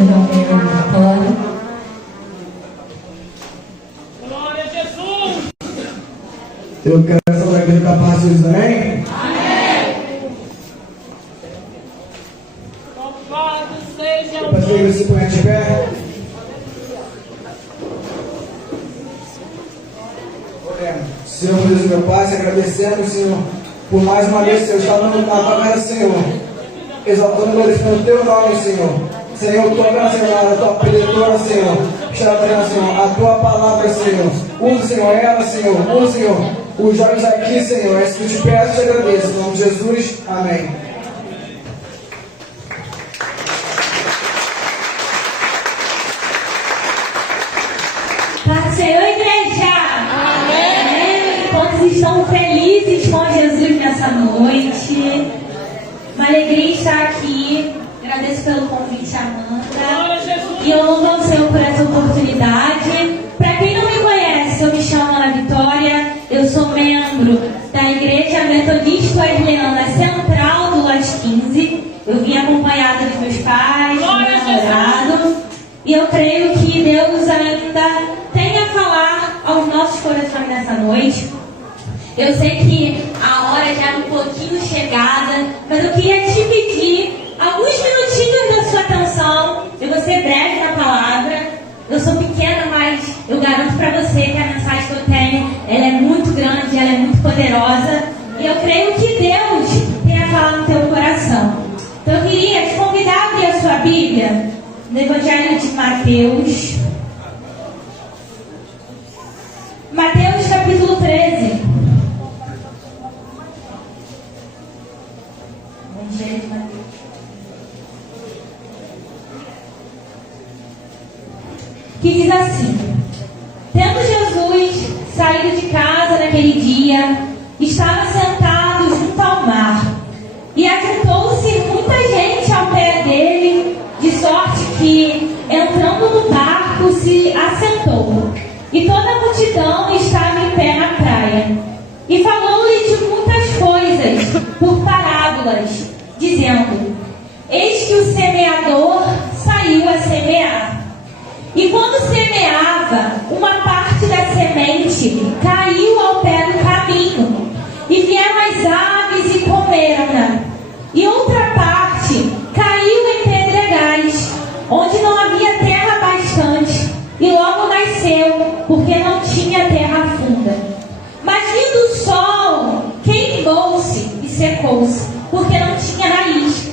Sejam bem-vindos à palavra. Glória a Jesus! Eu quero essa para aquele capaz também. Amém! Louvado seja o Para que ele se põe de pé. Senhor, Deus meu Pai, te agradecendo, Senhor, por mais uma vez, Senhor, estar na tua casa, Senhor, exaltando e glorificando o teu nome, Senhor. Senhor, toca, Senhor, a tua preditora, Senhor, está Senhor, a tua palavra, Senhor. Usa, Senhor, ela, Senhor, usa, Senhor, os jovens aqui, Senhor. É isso que eu te peço e te agradeço. Em nome de Jesus, amém. Paz do Senhor, igreja! Amém! Quantos estão felizes com Jesus nessa noite? Uma alegria estar aqui. Agradeço pelo convite, Amanda. E eu louvo ao Senhor por essa oportunidade. Para quem não me conhece, eu me chamo Ana Vitória. Eu sou membro da Igreja Metodista Wesleyana Central do Las 15. Eu vim acompanhada dos meus pais, do meu namorado. E eu creio que Deus ainda tem a falar aos nossos corações nessa noite. Eu sei que a hora já era um pouquinho chegada, mas eu queria te pedir alguns minutinhos da sua atenção. Eu vou ser breve na palavra. Eu sou pequena, mas eu garanto para você que a mensagem que eu tenho, ela é muito grande, ela é muito poderosa. E eu creio que Deus tem a falar no teu coração. Então eu queria te convidar a abrir a sua Bíblia no Evangelho de Mateus. Mateus capítulo 13. Evangelho de Mateus. Que diz assim: tendo Jesus saído de casa naquele dia, estava sentado junto ao mar, e ajuntou-se muita gente ao pé dele, de sorte que, entrando no barco, se assentou, e toda a multidão estava em pé na praia. E falou-lhe de muitas coisas, por parábolas, dizendo: eis que o semeador saiu a semear. E quando semeava, uma parte da semente caiu ao pé do caminho, e vieram as aves e comeram-na. E outra parte caiu em pedregais, onde não havia terra bastante, e logo nasceu, porque não tinha terra funda. Mas vindo o sol, queimou-se e secou-se, porque não tinha raiz.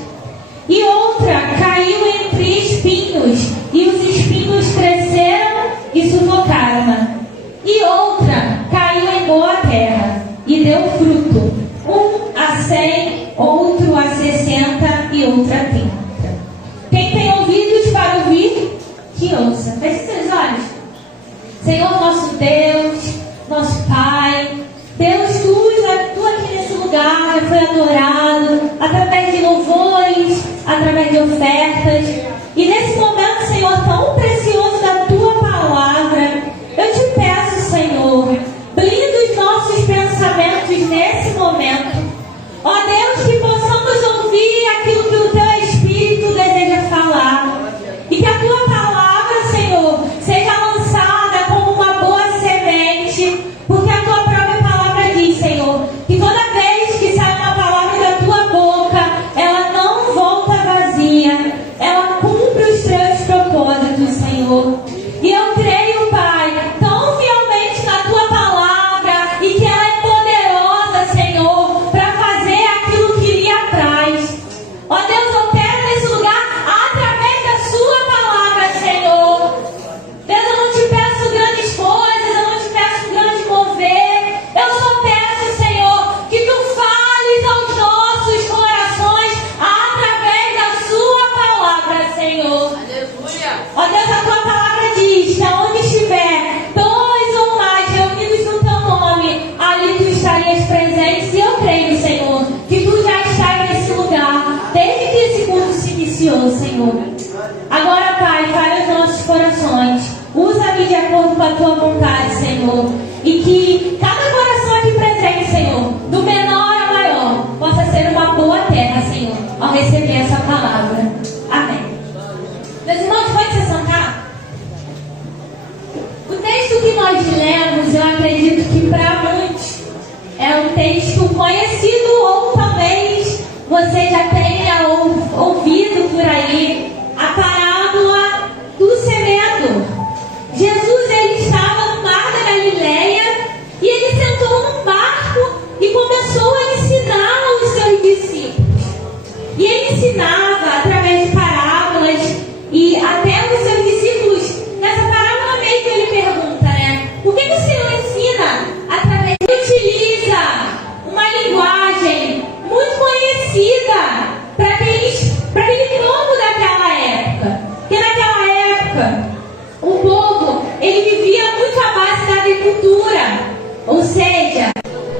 E outra caiu entre espinhos, e os espinhos cresceram e sufocaram-na. E outra caiu em boa terra, e deu fruto, um a 100, outro a 60 e outro a 30. Quem tem ouvidos para ouvir, que ouça. Feche seus olhos. Senhor nosso Deus, nosso Pai, Deus, tu aqui nesse lugar já foi adorado através de louvores, através de ofertas. E nesse momento, Senhor, tão precioso da tua palavra, eu te peço, Senhor, blinda os nossos pensamentos nesse momento. Ó Deus, que possamos ouvir aquilo que o teu Espírito deseja falar. E que a tua palavra, Senhor, seja lançada como uma boa semente. Porque a tua própria palavra diz, Senhor, que toda vez que sai uma palavra da tua boca, ela não volta vazia. Ela cumpre os teus propósitos, Senhor. E eu creio, Pai, tão fielmente na tua palavra, e que ela é poderosa, Senhor, para fazer aquilo que lhe apraz. Ó Deus, eu quero nesse lugar através da sua palavra, Senhor. Deus, eu não te peço grandes coisas, eu não te peço grande mover. Eu só peço, Senhor, que tu fales aos nossos corações através da sua palavra, Senhor. Aleluia! Ó Deus, a tua palavra diz que aonde estiver dois ou mais reunidos no teu nome, ali tu estarias presentes. E eu creio, Senhor, que tu já estás nesse lugar desde que esse culto se iniciou, Senhor. Agora, Pai, fale os nossos corações. Usa-me de acordo com a tua vontade, Senhor. E que cada coração aqui presente, Senhor, do menor ao maior, possa ser uma boa terra, Senhor, ao receber essa palavra. Amém. Meus irmãos, conhecido, ou talvez você já tenha ouvido por aí a parábola do semeador. Jesus, ele estava no mar da Galileia e ele sentou num barco e começou a ensinar os seus discípulos. E ele ensinava através de parábolas, e até os seus discípulos, nessa parábola mesmo ele pergunta, né? Por que o Senhor ensina através? Ele utiliza uma linguagem muito conhecida para aquele povo daquela época. Porque naquela época, o povo, ele vivia muito à base da agricultura. Ou seja,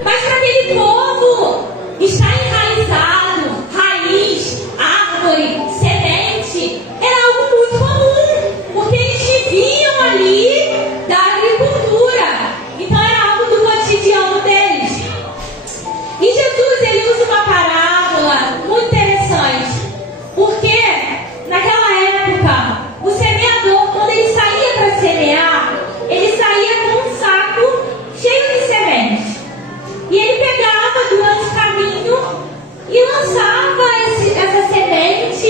mas para aquele povo, estar enraizado, raiz, árvore, semente, era algo muito comum, porque eles viviam ali da agricultura. Então era algo do cotidiano deles. E Jesus, ele usa uma parábola muito interessante, porque naquela época, o semeador, quando ele saía para semear, ele saía com um saco cheio de sementes. E ele pegava durante o caminho e lançava essa semente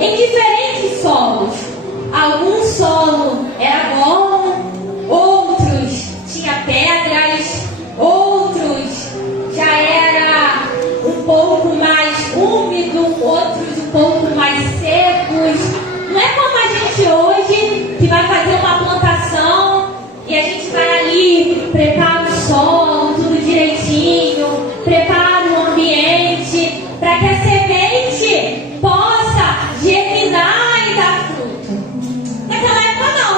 em diferentes solos. Algum solo era bom, outros tinha pedras, outros já era um pouco mais úmido, outros um pouco mais secos. Não é como a gente hoje, que vai fazer uma plantação e a gente vai ali, prepara o solo, tudo direitinho, prepara o ambiente para que a semente possa germinar e dar fruto. Naquela época não.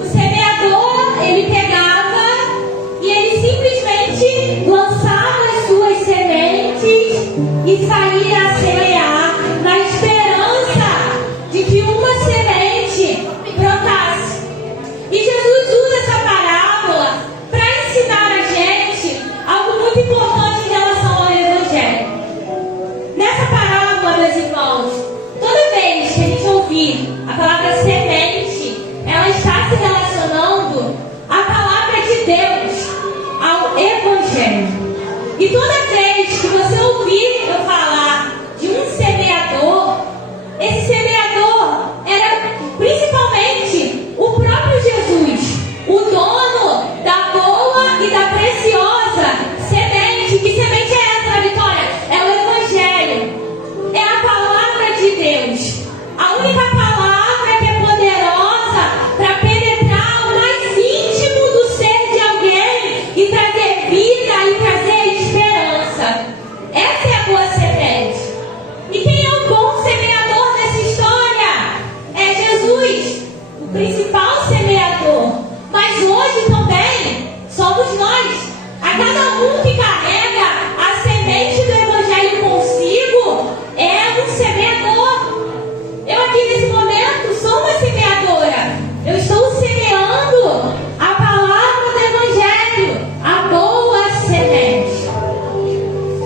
O semeador, ele pegava e ele simplesmente lançava as suas sementes e saía a semear na esperança de que uma semente brotasse. E Jesus usa essa parábola para ensinar a gente algo muito importante em relação ao Evangelho. Nessa parábola, meus irmãos, toda vez que a gente ouvir a palavra semente, ela está se relacionando à palavra de Deus, ao Evangelho. E toda vez que você ouvir eu falar de um semeador, esse semeador era principalmente o próprio Jesus, o dono da boa e da preciosa semente. Que semente é essa, Vitória? É o Evangelho, é a palavra de Deus, a única palavra que é poderosa para penetrar o mais íntimo do ser de alguém e trazer vida e trazer esperança. Essa é a boa semente. E quem é o bom semeador dessa história? É Jesus, o principal semeador. Mas hoje também somos nós. A cada um que carrega a semente do Evangelho consigo é um semeador. Eu aqui nesse momento sou uma semeadora. Eu estou semeando a palavra do Evangelho, a boa semente.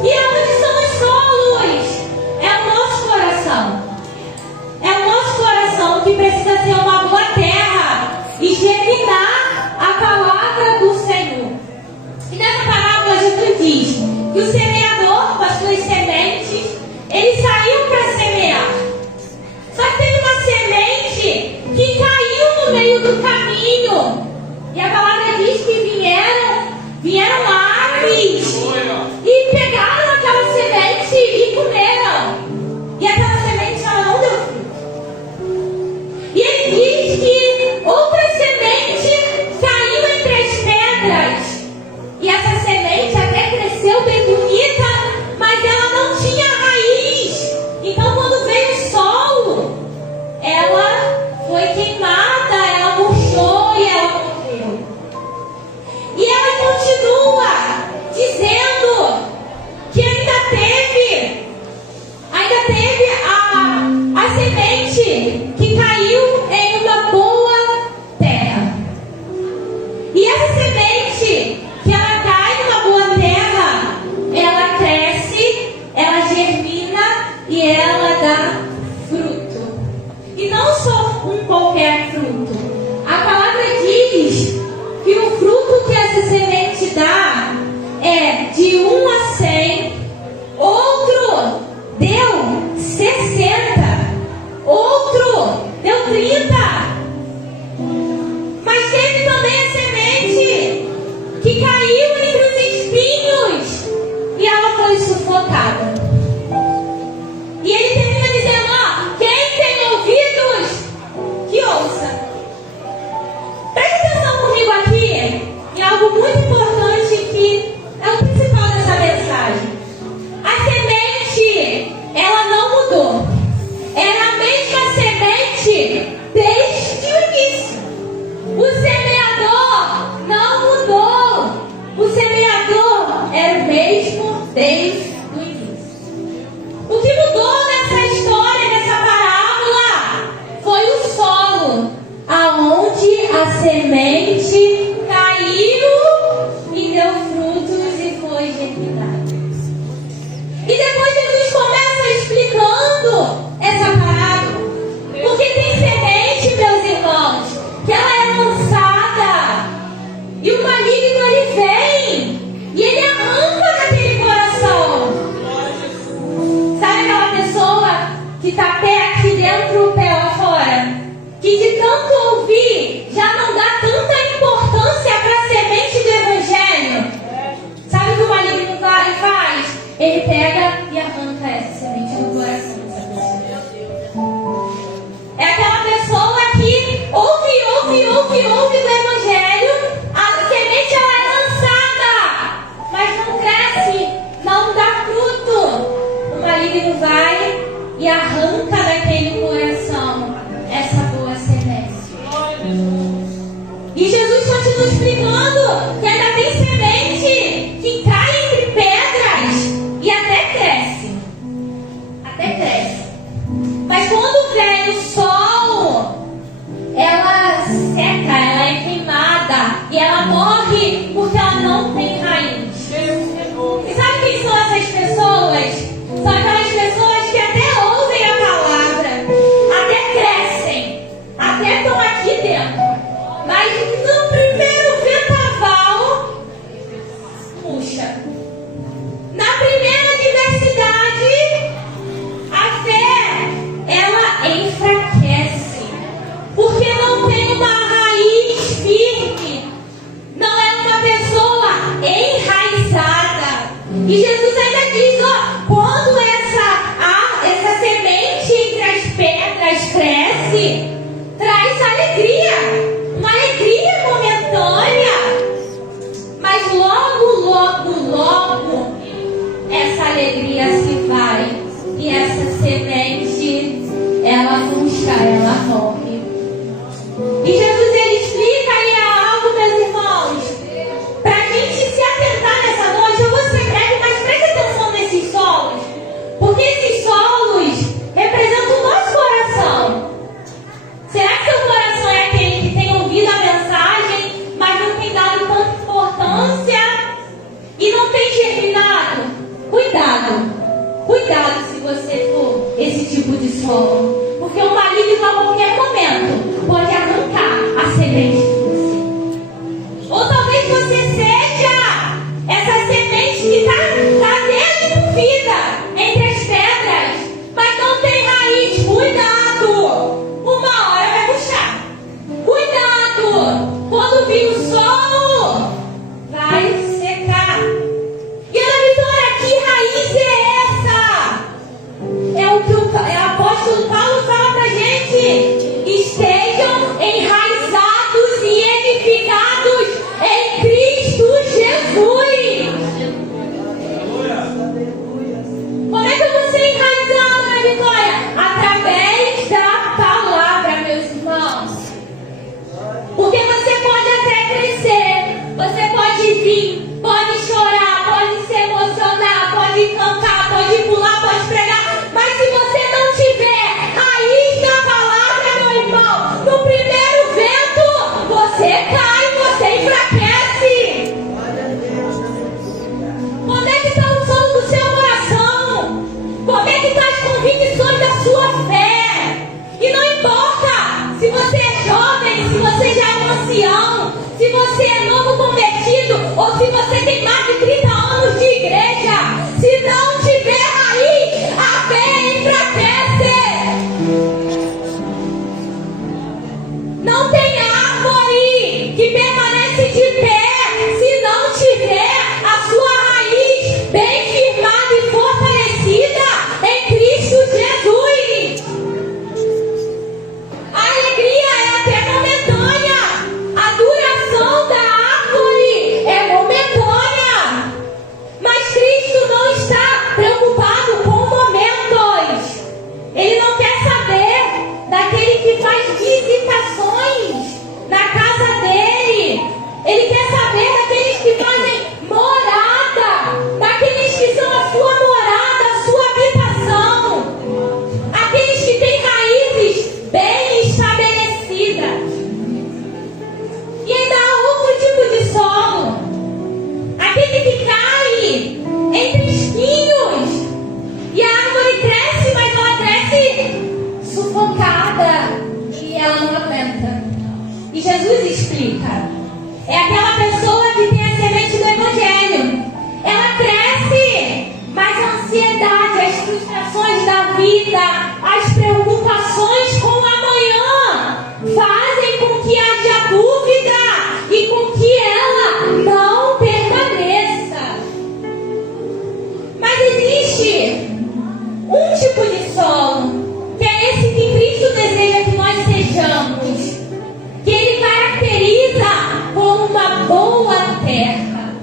E aonde são os solos? É o nosso coração. É o nosso coração que precisa ser uma boa terra e germinar a palavra do Senhor. E nessa parábola Jesus diz que o semeador, com as suas sementes, ele saiu para semear. Só que teve uma semente que caiu no meio do caminho. E a palavra diz que vieram aves e pegaram aquela semente e comeram. E aquela semente ela não deu fruto. E ele diz que outra semente caiu entre as pedras. E essa semente até cresceu bem bonita, mas ela não tinha raiz. Então quando veio o sol, ela foi queimada, ela murchou e ela morreu. E ela continua dizendo que ainda teve a semente que caiu em uma boa terra. E essa semente que ela cai numa boa terra, ela cresce, ela germina e ela dá fruto. E não só um qualquer fruto. A palavra diz que o fruto que essa semente dá é de 1 a 100 a semente caiu e deu frutos e foi germinado. E depois Jesus começa explicando essa parábola. Porque tem semente, meus irmãos, que ela é lançada e o maligno ele vem e ele arranca daquele coração. Sabe aquela pessoa que está pé aqui dentro, o pé lá fora? Que de tanto ouvir já não dá tanta importância para a semente do evangelho. Sabe o que o maligno faz? Ele pega e arranca essa semente do coração dessa pessoa. É aquela pessoa que ouve do evangelho, a semente ela é lançada, mas não cresce, não dá fruto. O maligno vai e arranca daquele coração essa boa semente. E Jesus continua explicando que ainda tem semente que cai entre pedras e até cresce. Até cresce. Mas quando vem o sol, ela seca, ela é queimada e ela morre porque ela não tem raiz. E sabe quem são essas pessoas? São aquelas pessoas que até ouvem a palavra, até crescem, até estão aqui dentro. Mas no primeiro vendaval, puxa. Na primeira adversidade, a fé, ela enfraquece. Porque não tem uma raiz firme. Não é uma pessoa enraizada. E Jesus ainda diz, ó, quando essa semente entre as pedras cresce, traz alegria. Uma alegria momentânea. Mas logo, essa alegria se vai. E essa semente, ela murcha, ela morre. E Jesus, ele explica ali algo, meus irmãos. Para a gente se atentar nessa noite, eu vou ser breve, mas preste atenção nesses solos. Porque esses solos representam o nosso coração. Será que seu coração é aquele que tem ouvido a mensagem, mas não tem dado tanta importância e não tem germinado? Cuidado se você for esse tipo de solo. Porque o maligno a qualquer momento pode arrancar a semente de você. Ou talvez você seja essa semente que está dentro vida entre as pedras, mas não tem raiz. Cuidado! Uma hora vai murchar. Cuidado! Quando vir o sol, vai secar. E Ana Vitória, que raiz é essa? É o que o apóstolo Paulo fala pra gente. Estejam enraizados e edificados em Cristo Jesus. Como é que eu vou ser enraizado, Ana Vitória? Através da palavra, meus irmãos. Porque você pode até crescer, você pode vir, pode chorar, pode se emocionar, pode cantar, pode pular, pode pregar, mas se você não tiver raiz da palavra, meu irmão, no primeiro vento, você cai, você enfraquece. Como é que está o som do seu coração? Como é que estão as convicções da sua fé? E não importa se você é jovem, se você já é um ancião, se você é novo convertido ou se você tem mais de 30 anos de igreja, se não tiver raiz, a fé enfraquece. Não tem árvore que permanece de pé se não tiver a sua raiz bem firmada e fortalecida em Cristo Jesus. A alegria é até momentânea. A duração da árvore é momentânea. Mas Cristo não está preocupado com momentos. Ele não quer saber daquele que faz visitações. Jesus explica. É aquela pessoa que tem a semente do Evangelho. Ela cresce, mas a ansiedade, as frustrações da vida, as preocupações com o amanhã fazem com que haja dúvida e com que ela não permaneça. Mas existe um tipo de solo, que é esse que Cristo deseja que nós sejamos, que Ele caracteriza como uma boa terra,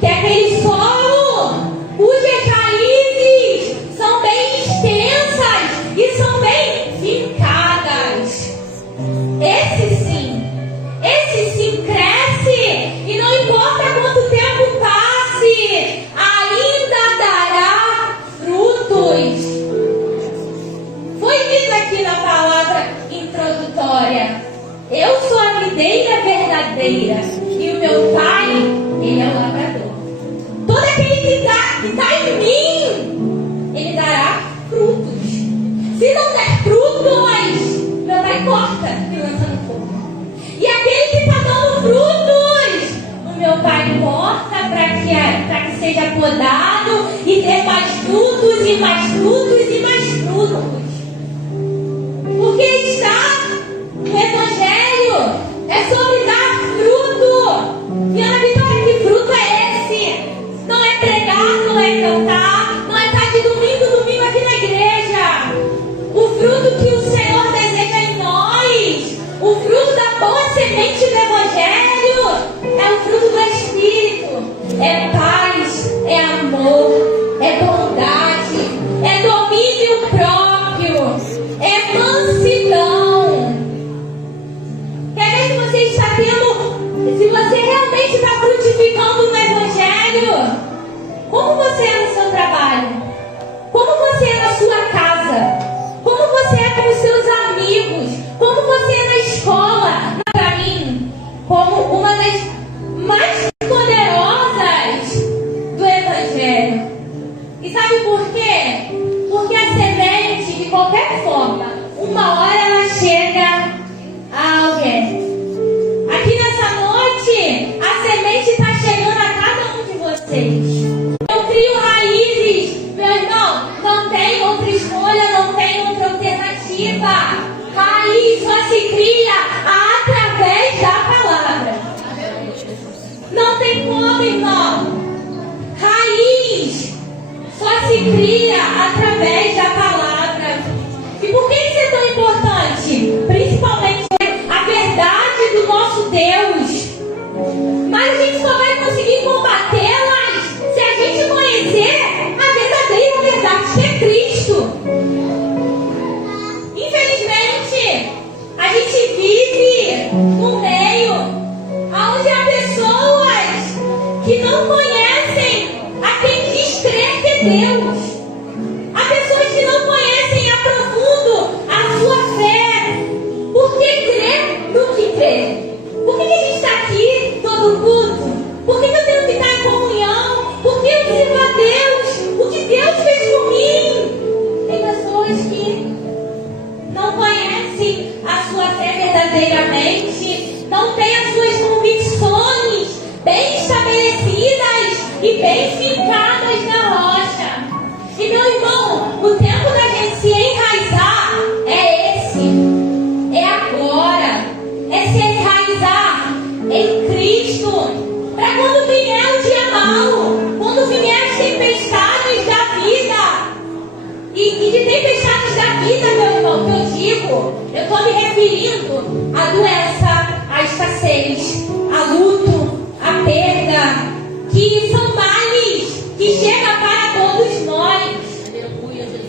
que é aquele solo cujas raízes são bem extensas e são bem fincadas. Esse sim cresce, e não importa quanto tempo passe, ainda dará frutos. Foi dito aqui na palavra introdutória: eu sou a videira verdadeira e o meu pai, ele é o lavrador. Todo aquele que está em mim, ele dará frutos. Se não der frutos, meu pai corta e lança no fogo. E aquele que está dando frutos, o meu pai corta para que seja podado e dê mais frutos e mais frutos e mais frutos. Porque está no Evangelho é sobre dar fruto. E Ana Vitória, que fruto é esse? Não é pregar, não é cantar, não é estar de domingo aqui na igreja. O fruto que o Senhor deseja em nós, o fruto da boa semente do Evangelho, é o fruto do Espírito. É paz, é amor, é bondade, é domínio próprio, é mansidão. Quer ver se você está tendo, se você realmente está frutificando no Evangelho? Como você é no seu trabalho? Como você é na sua casa? Como você é com os seus amigos? Como você é na escola? Para mim, como uma das mais poderosas do Evangelho. E sabe por quê? Porque a semente, de qualquer forma, uma hora ela chega a alguém. Aqui nessa noite, a semente está chegando a cada um de vocês. Eu crio raízes, meu irmão, não tem outra escolha, não tem outra alternativa. Raiz só se cria através da palavra. Não tem como, irmão. Raiz só se cria através da palavra. E por que isso é tão importante? Principalmente a verdade do nosso Deus. Mas a gente só vai conseguir combatê-las se a gente conhecer a verdadeira verdade, que é Cristo. Infelizmente, a gente vive num meio onde há pessoas que não conhecem a quem diz crer que é Deus. Há pessoas que não conhecem a profundo a sua fé. Por que crer no que crê? Por que a gente está aqui todo culto? Por que eu tenho que estar em comunhão? Por que eu sirvo a Deus? O que Deus fez por mim? Tem pessoas que não conhecem a sua fé verdadeiramente, não têm as suas convicções bem estabelecidas e bem fincadas na rocha. E meu irmão, o tempo da gente se enraizar é esse, é agora, é se enraizar em Cristo, para quando vier o dia mau, quando vier as tempestades da vida, e de tempestades da vida, meu irmão, que eu digo, eu estou me referindo à doença, à escassez, a luto, a perda, que são males que chegam para todos nós.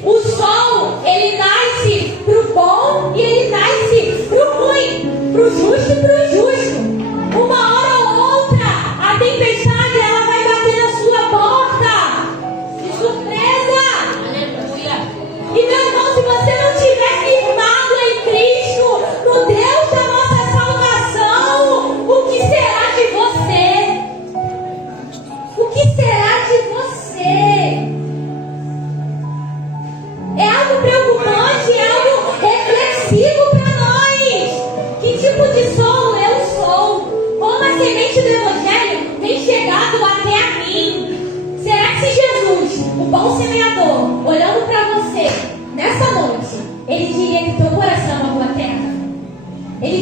O sol, ele nasce para o bom e ele nasce para o ruim, para o justo e para o injusto. Uma hora ou outra, a tempestade ela vai bater na sua porta de surpresa. Aleluia. E meu irmão, se você não estiver firmado em Cristo, no Deus da nossa salvação, o que será de você? O que será de você? É algo preocupante, é algo reflexivo para nós. Que tipo de solo eu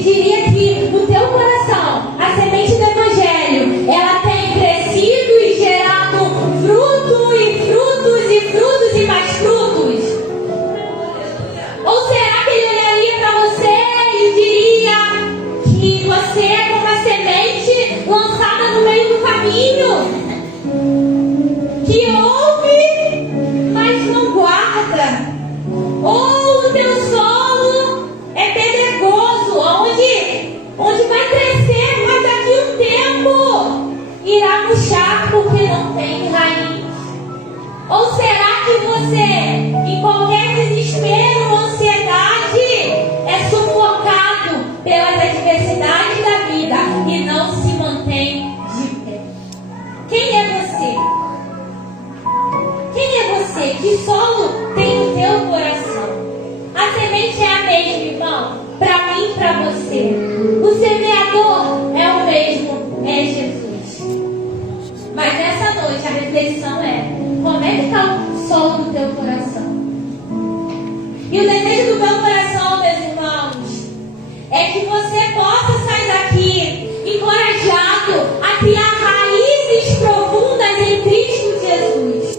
diria que no teu coração, a semente do Evangelho, ela tem crescido e gerado fruto e frutos e frutos e mais frutos? Ou será que ele olharia para você e diria que você é como a semente lançada no meio do caminho, que ouve, mas não guarda? Ou o teu solo é pedregoso, onde vai crescer, mas daqui a um tempo irá murchar porque não tem raiz? Ou será que você, em qualquer desespero ou ansiedade, é sufocado pelas adversidades da vida e não se mantém de pé? Quem é você? Quem é você? Que solo tem o teu coração? A semente é a mesma, irmão, para mim e para você. O semeador é o mesmo, é Jesus. Mas nessa noite a reflexão é: como é que está o solo do teu coração? E o desejo do meu coração, meus irmãos, é que você possa sair daqui encorajado a criar raízes profundas em Cristo Jesus,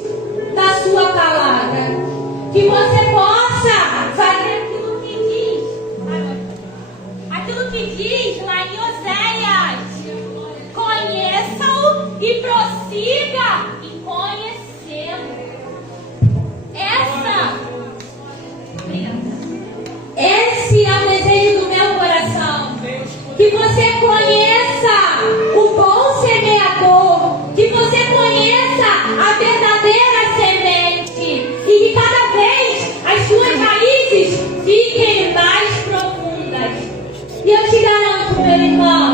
na sua palavra. Que você possa fazer aquilo que diz lá em Oséias: conheça-o e prossiga em conhecê-lo. Esse é o desejo do meu coração. Que você conheça o bom semeador, que você conheça a verdadeira semente, e que cada vez as suas raízes fiquem mais profundas. E eu te garanto, meu irmão,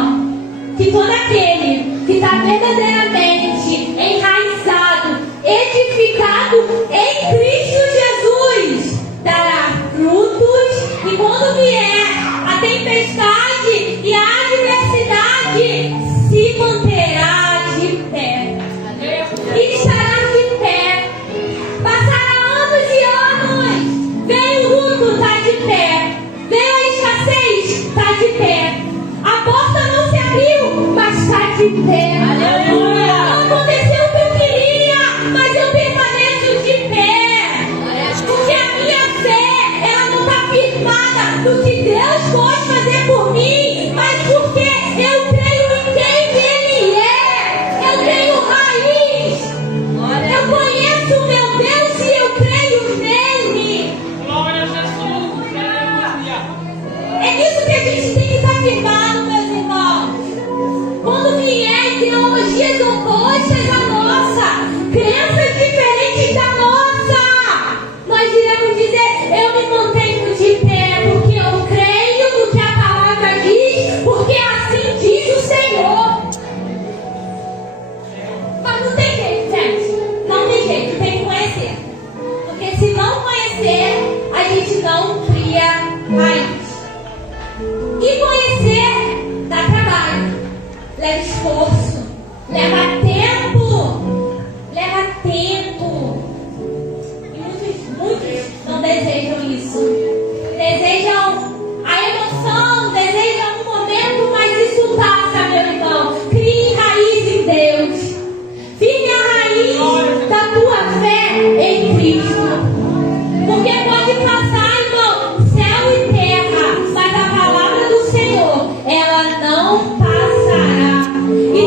que todo aquele que está verdadeiramente enraizado, edificado em Cristo Jesus, dará frutos, e quando vier a tempestade e a adversidade, se manterá de pé. E estará de pé. Passará anos e anos. Veio o luto, está de pé. Veio a escassez, está de pé. A porta não se abriu, mas está de pé. Aleluia. Não aconteceu o que eu queria, mas eu permaneço de pé. Porque a minha fé, ela não está firmada no que Deus pode fazer por mim, mas porque eu creio em quem Ele é. Eu tenho raiz. Eu conheço o meu Deus e eu creio nele. Glória a Jesus. Aleluia. É nisso que a gente tem que estar firmado, meus irmãos. Quando vier ideologias opostas à nossa, crenças diferentes da nossa, nós iremos dizer: eu me mantenho de pé, porque eu creio no que a palavra diz, porque assim diz o Senhor. Mas não tem jeito, gente. Não tem jeito, tem que conhecer. Porque se não conhecer, a gente não cria raiz. E conhecer dá trabalho, leva esforço, leva tempo. Leva tempo. E muitos não desejam isso. Desejam a emoção, desejam um momento, mas isso passa, meu irmão. Crie raiz em Deus. Firme a raiz da tua fé em Cristo. Porque pode passar, irmão, céu e terra, mas a palavra do Senhor, ela não passará. E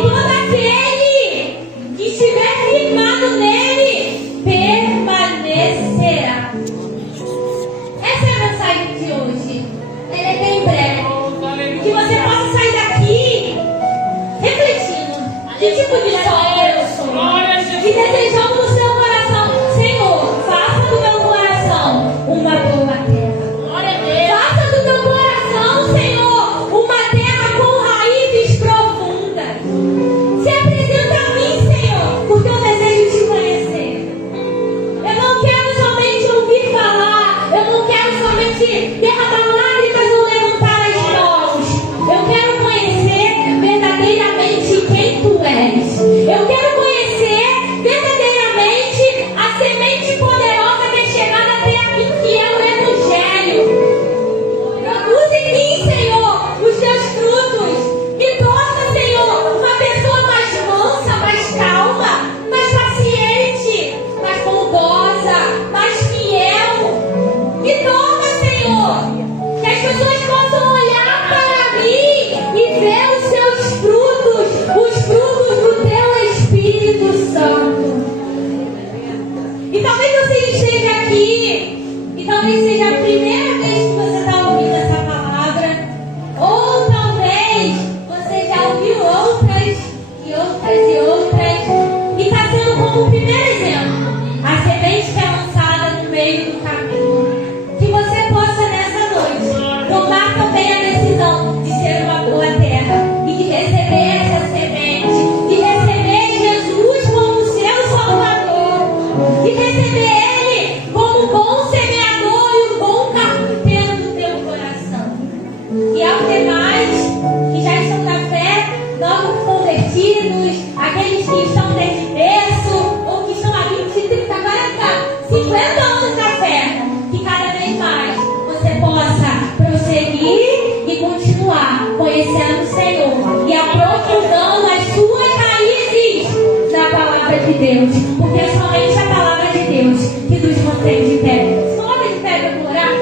conhecendo o Senhor e aprofundando as suas raízes na palavra de Deus, porque é somente a palavra de Deus que nos mantém de pé. Sobe de pé para orar.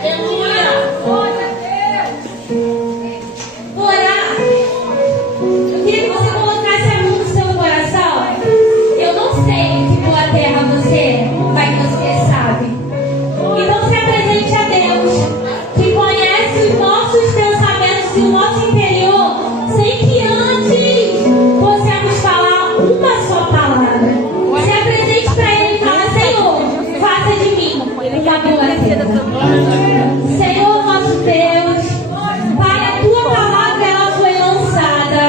Aleluia! Glória a Deus! Orar. Eu queria que você colocasse a mão no seu coração. Eu não sei que boa terra você é, mas você sabe. Então se apresente a Deus, que conhece os nossos pensamentos e o nosso interior, sem que antes possamos falar uma só palavra. Se apresente para Ele e fala: Senhor, faça de mim uma boa terra. Senhor nosso Deus, Pai, a Tua palavra ela foi lançada.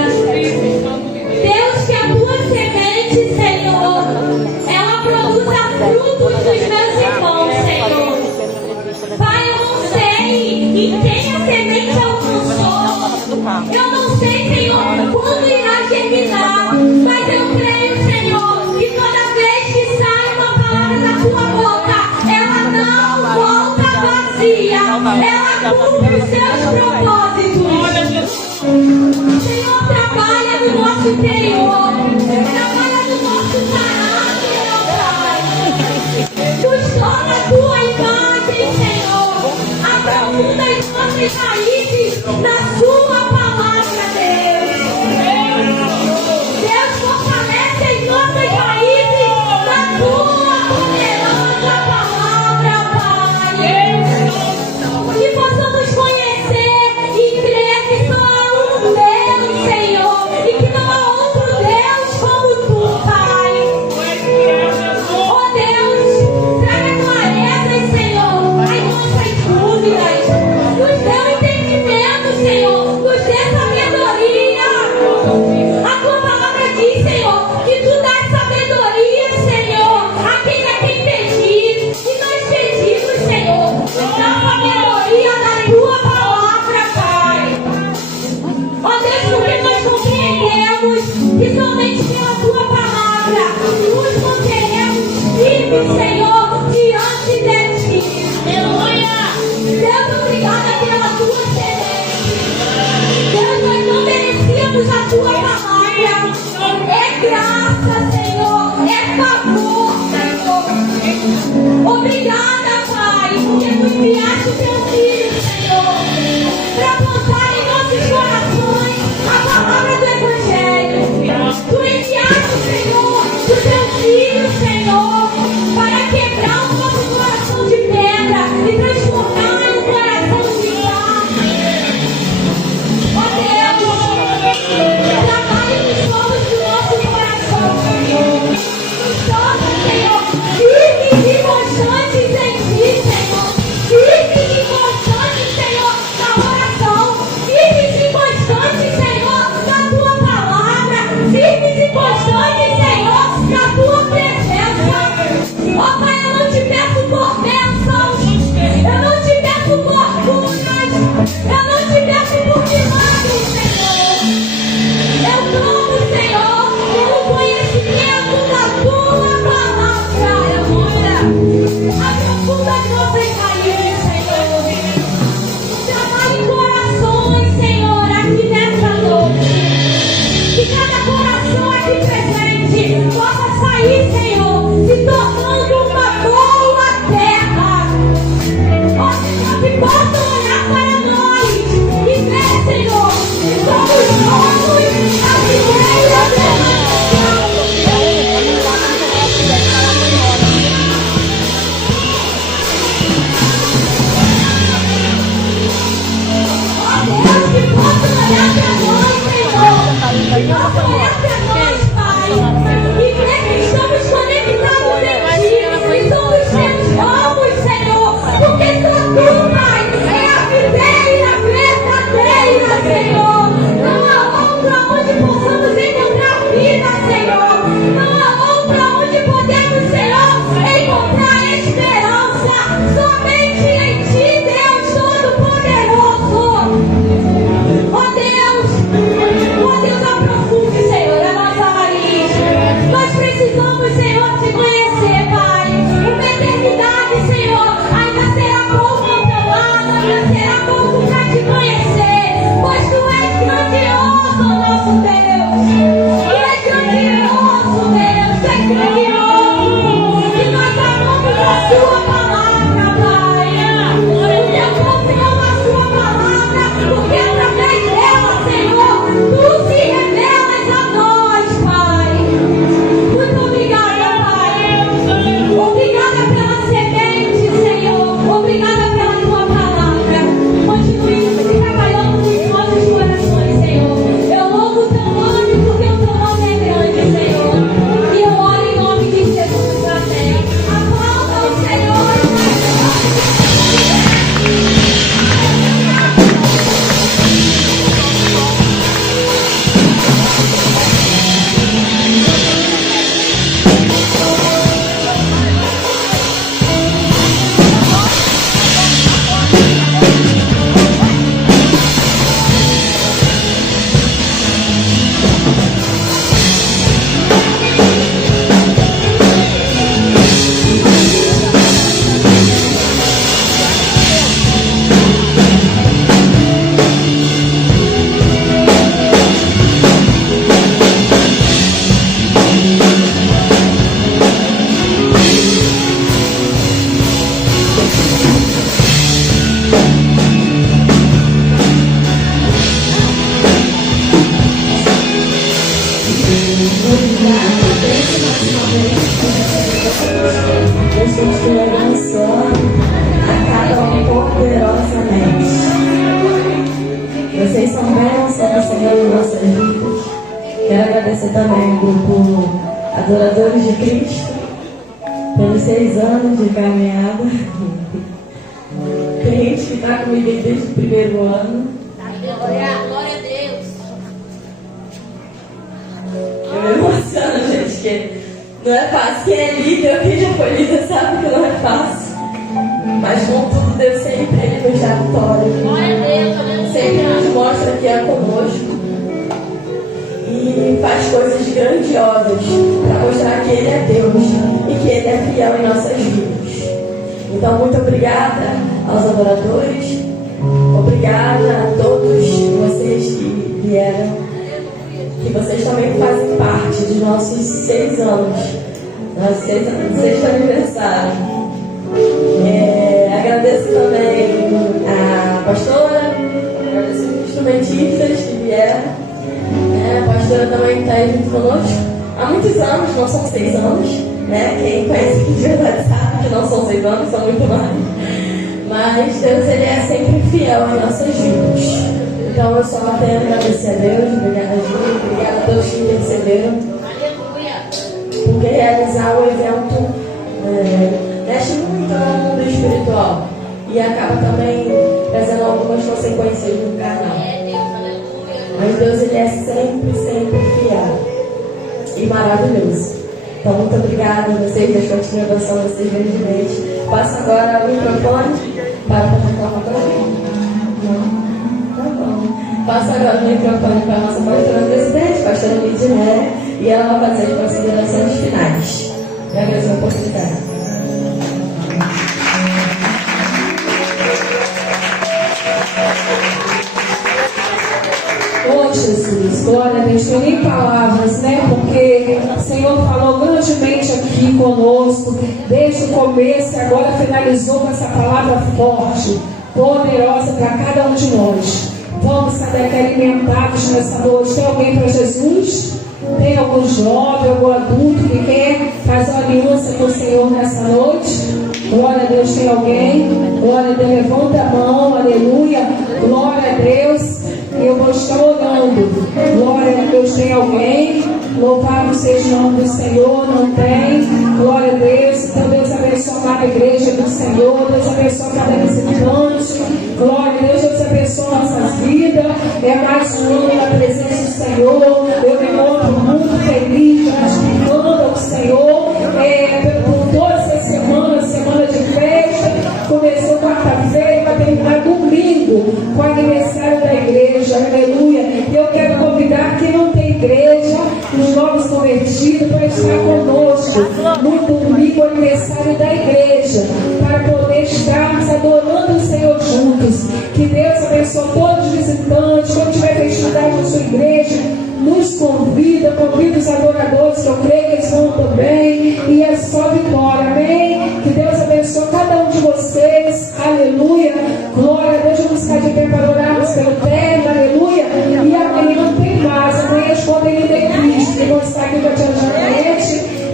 Deus, que a Tua semente, Senhor, ela produza frutos dos meus irmãos, Senhor. Pai, eu não sei em quem a semente alcançou. Eu não sei, Senhor, quando irá germinar. Mas eu creio, Senhor, que toda vez que sai uma palavra da Tua boca, ela não volta vazia. Ela cumpre os seus propósitos. Senhor, trabalha no nosso interior. Trabalha no nosso caráter, ó Pai. Nos torna a Tua imagem, Senhor. Aprofunda as nossas raízes na Sua palavra, Deus. Deus, fortalece as nossas raízes na Tua poderosa palavra, Pai. Que possamos conhecer e crer que só há um Deus, Senhor, e que não há outro Deus como Tu, Pai. Oh Deus, traga clareza, Senhor, às nossas dúvidas. Nos dê um entendimento, Senhor, nos dê sabedoria. A Tua palavra diz, Senhor, que Tu dás sabedoria, Senhor, a quem pedir. E nós pedimos, Senhor, nos dá sabedoria da Tua palavra, Pai. Ó Deus, porque nós compreendemos que somente pela Tua palavra nos manteremos firmes, Senhor, diante de Ti. Aleluia! Deus, obrigada pela Tua semente. Deus, nós não merecíamos a Tua palavra. É graça, Senhor. É favor, Senhor. Obrigada, Pai, porque Tu enviaste o Teu Filho, Senhor, para plantar em nossos corações a palavra do Evangelho. Tu enviaste, Senhor, o Teu Filho, Senhor, para quebrar o nosso coração de pedra e transformar em um coração de carne. Ó Deus, trabalhe nos povos do nosso coração, Senhor. Nos torna, Senhor, firmes e constantes em Ti, Senhor. Firmes e constantes. bênção do Senhor em nossas vidas. Quero agradecer também ao grupo Adoradores de Cristo pelos 6 anos de caminhada. Tem gente que está comigo desde o primeiro ano. Glória a Deus. Eu me emociono, gente, que não é fácil. Quem é líder, quem já foi líder, sabe que não é fácil. Mas com tudo, Deus sempre Ele nos dá vitória. Glória a Deus, aleluia. Sempre nos mostra que é conosco. E faz coisas grandiosas para mostrar que Ele é Deus e que Ele é fiel em nossas vidas. Então, muito obrigada aos adoradores. Obrigada a todos vocês que vieram. Que vocês também fazem parte dos nossos 6 anos. Nosso 6º aniversário. Agradeço também a pastora, agradeço os instrumentistas que vieram. A pastora também está aí junto conosco há muitos anos, não são 6 anos. Quem conhece aqui de verdade sabe que não são 6 anos, são muito mais. Mas Deus Ele é sempre fiel em nossas vidas. Então eu só tenho a agradecer a Deus, obrigada a Ju, obrigada a todos que intercederam. Aleluia. Porque realizar o evento mexe muito no mundo espiritual e acaba também trazendo algumas consequências no canal. Mas Deus Ele é sempre, sempre fiel e maravilhoso. Então muito obrigada a vocês, Deus continue abençoando vocês grandemente. Passo agora o microfone para cantar uma coisa. Não? Tá bom. Passo agora o microfone para a nossa pastora presidente, pastora Lidiné, e ela vai fazer as considerações finais. Eu agradeço a oportunidade. Oh Jesus, glória a Deus, não tem nem palavras, Porque o Senhor falou grandemente aqui conosco, desde o começo e agora finalizou com essa palavra forte, poderosa para cada um de nós. Vamos sair daqui alimentados nessa noite. Tem alguém para Jesus? Tem algum jovem, algum adulto que quer fazer uma aliança com o Senhor nessa noite? Glória a Deus, tem alguém? Glória a Deus, levanta a mão, aleluia. Glória a Deus. Eu vou estar orando. Glória a Deus, tem alguém? Louvado seja o nome do Senhor, não tem? Glória a Deus. Então Deus abençoe a igreja do Senhor. Deus abençoe cada visitante. Glória a Deus, Deus abençoe nossas vidas. É mais um ano na presença do Senhor. Eu me encontro muito feliz, gratificando ao Senhor por toda essa semana de festa. Começou quarta-feira e vai terminar domingo com o aniversário da igreja. Aleluia. E eu quero convidar quem não tem igreja, os novos convertidos, para estar conosco no domingo, aniversário da igreja, para poder estarmos adorando o Senhor juntos. Que Deus abençoe todos os visitantes. Quando tiver festividade na sua igreja, nos convida os adoradores, que eu creio que eles vão também, e é só vitória, amém? Que Deus abençoe cada um de vocês, aleluia, glória a Deus. Vamos ficar de pé para orarmos pelo terno, aleluia, e amanhã tem mais, amanhã escondem de Cristo, que vão estar aqui para te ajudar,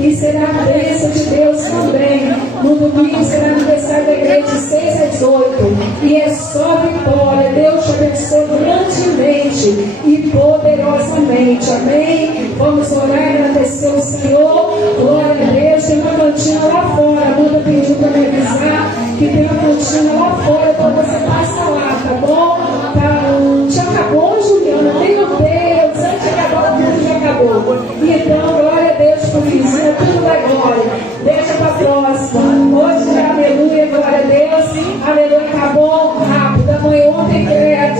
e será a bênção de Deus também. No domingo será aniversário da igreja de 6 às 8, e é só vitória. Deus te abençoe grandemente e poderosamente, amém? Vamos orar e agradecer o Senhor. Glória a Deus. Tem uma cantina lá fora, a Buda pediu para me avisar que tem uma cantina lá fora, então você passa lá, tá bom? Já acabou, Juliana? Meu Deus, antes de acabar, tudo já acabou. Então, glória a Deus por isso, tudo da glória. Deixa para a próxima. Hoje, aleluia, glória a Deus. Aleluia, acabou rápido. Amanhã, ontem,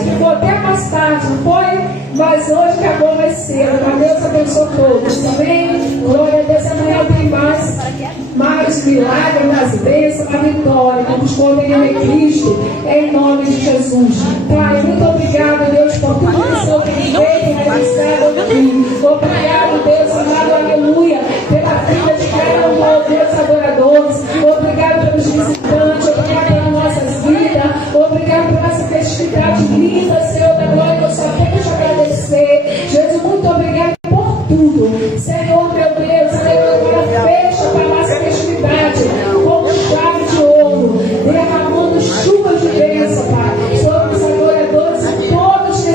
ficou até mais tarde, não foi? Mas hoje acabou mais cedo. Mas Deus abençoe todos, amém? Glória a Deus. Amanhã tem mais milagres, mais bênçãos, mais vitória. Vamos esconder em Cristo, em nome de Jesus. Pai, muito obrigado, Deus, por tudo que o Senhor tem feito e realizado aqui. Obrigado, Deus, amado, aleluia, pela vida de cada um, Deus, adoradores. Obrigado pelos visitantes, obrigado pelas nossas vidas. Obrigado por essa festividade linda, Senhor da glória. Eu só tenho te agradecer. Jesus, muito obrigado por tudo. Senhor, meu Deus, aleluia, fecha para a nossa festividade com chave de ouro, derramando chuvas de bênção, Pai, sobre os adoradores e todos que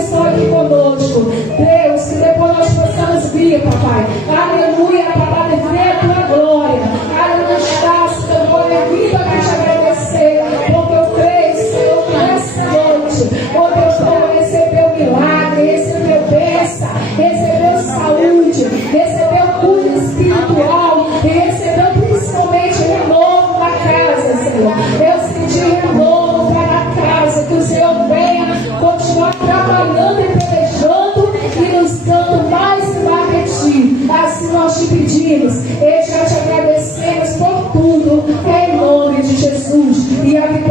e a vida